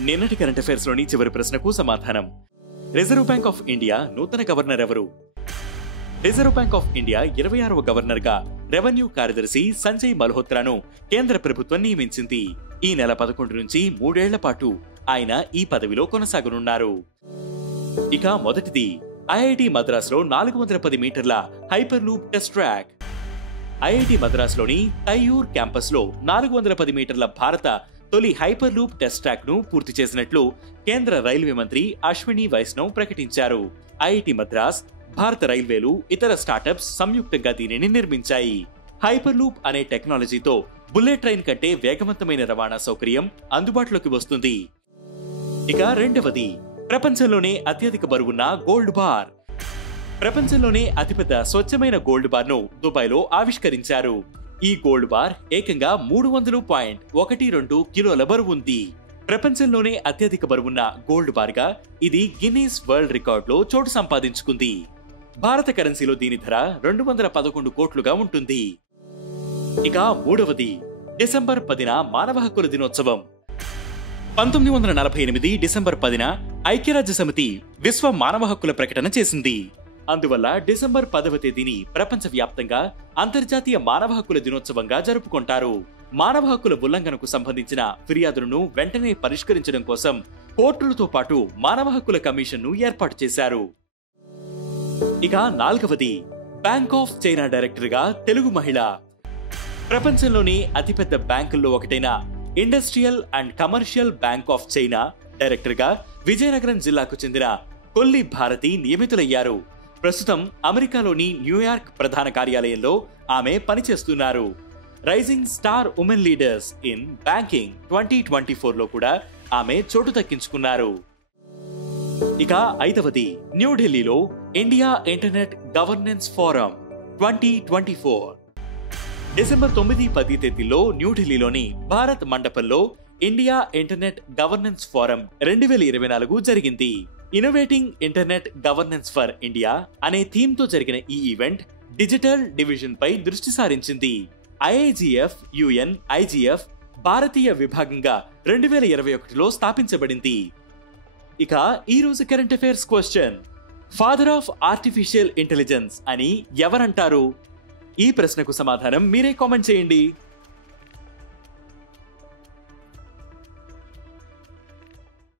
నిన్నటి current affairs లోని చివరి ప్రశ్నకు సమాధానం. రిజర్వ్ బ్యాంక్ ఆఫ్ ఇండియా నూతన గవర్నర్ ఎవరు? రిజర్వ్ బ్యాంక్ ఆఫ్ ఇండియా 26వ గవర్నర్ గా రెవెన్యూ కార్యదర్శి సంజయ్ మల్హోత్రాను కేంద్ర ప్రభుత్వం నియమించింది. ఈ నెల 11 నుంచి 3 ఏళ్ల పాటు ఆయన ఈ పదవిలో కొనసాగనున్నారు. ఇక మొదటిది, ఐఐటి మద్రాసులో 410 మీటర్ల hyperloop test track. IIT మద్రాసులోని తయ్యూర్ క్యాంపస్ లో 410 మీటర్ల భారత తొలి హైపర్ లూప్ టెస్ట్ ట్రాక్ ను పూర్తి చేసినట్లు కేంద్ర రైల్వే మంత్రి అశ్విని వైష్ణవ్ ప్రకటించారు. ఐఐటి మద్రాస్, భారత రైల్వేలు, ఇతర స్టార్టప్స్ సంయుక్తంగా దీనిని నిర్మించాయి. హైపర్ లూప్ అనే టెక్నాలజీతో బుల్లెట్ ట్రైన్ కంటే వేగవంతమైన రవాణా సౌకర్యం అందుబాటులోకి వస్తుంది. ఇక రెండవది, ప్రపంచంలోనే అత్యధిక బరువున్న గోల్డ్ బార్. ప్రపంచంలోనే అతిపెద్ద స్వచ్ఛమైన గోల్డ్ బార్ ను దుబాయ్లో ఆవిష్కరించారు. ఈ గోల్డ్ బార్ ఏకంగా 300.12 కిలోల బరువుంది. ప్రపంచంలోనే అత్యధిక బరువున్న గోల్డ్ బార్ గా ఇది గిన్నీస్ వరల్డ్ రికార్డ్ లో చోటు సంపాదించుకుంది. భారత కరెన్సీలో దీని ధర 211 కోట్లుగా ఉంటుంది. ఇక మూడవది, డిసెంబర్ 10న మానవ హక్కుల దినోత్సవం. 1948 డిసెంబర్ 10న ఐక్యరాజ్య సమితి విశ్వ మానవ హక్కుల ప్రకటన చేసింది. అందువల్ల డిసెంబర్ 10వ తేదీని ప్రపంచవ్యాప్తంగా అంతర్జాతీయ మానవ హక్కుల దినోత్సవంగా జరుపుకుంటారు. మానవ హక్కుల ఉల్లంఘనకు సంబంధించిన ఫిర్యాదులను వెంటనే పరిష్కరించడం కోసం కోర్టులతో పాటు మానవ హక్కుల కమిషన్ ను ఏర్పాటు చేశారు. ఇక నాలుగవది, బ్యాంక్ ఆఫ్ చైనా డైరెక్టర్ గా తెలుగు మహిళ. ప్రపంచంలోని అతిపెద్ద బ్యాంకుల్లో ఒకటైన industrial and commercial bank of China director గా విజయనగరం జిల్లాకు చెందిన కొల్లి భారతి నియమితులయ్యారు. ప్రస్తుతం అమెరికాలోని న్యూయార్క్ ప్రధాన కార్యాలయంలో ఆమె పనిచేస్తున్నారు. Rising star women leaders in banking 2024 లో కూడా ఆమె చోటు దక్కించుకున్నారు. ఇక ఐదవది, న్యూఢిల్లీలో India internet governance forum 2024. December 9-10 తేదీల్లో న్యూఢిల్లీలోని భారత్ మండపంలో ఇండియా ఇంటర్నెట్ గవర్నెన్స్ ఫోరం 2024 జరిగింది. Innovating internet governance for India అనే థీమ్ తో జరిగిన ఈ ఈవెంట్ డిజిటల్ డివిజన్ పై దృష్టి సారించింది. ఐఐజిఎఫ్ యుఎన్ ఐజిఎఫ్ భారతీయ విభాగంగా 2021లో స్థాపించబడింది. ఇక ఈ రోజు current affairs question, father of artificial intelligence అని ఎవరంటారు? ఈ ప్రశ్నకు సమాధానం మీరే కామెంట్ చేయండి.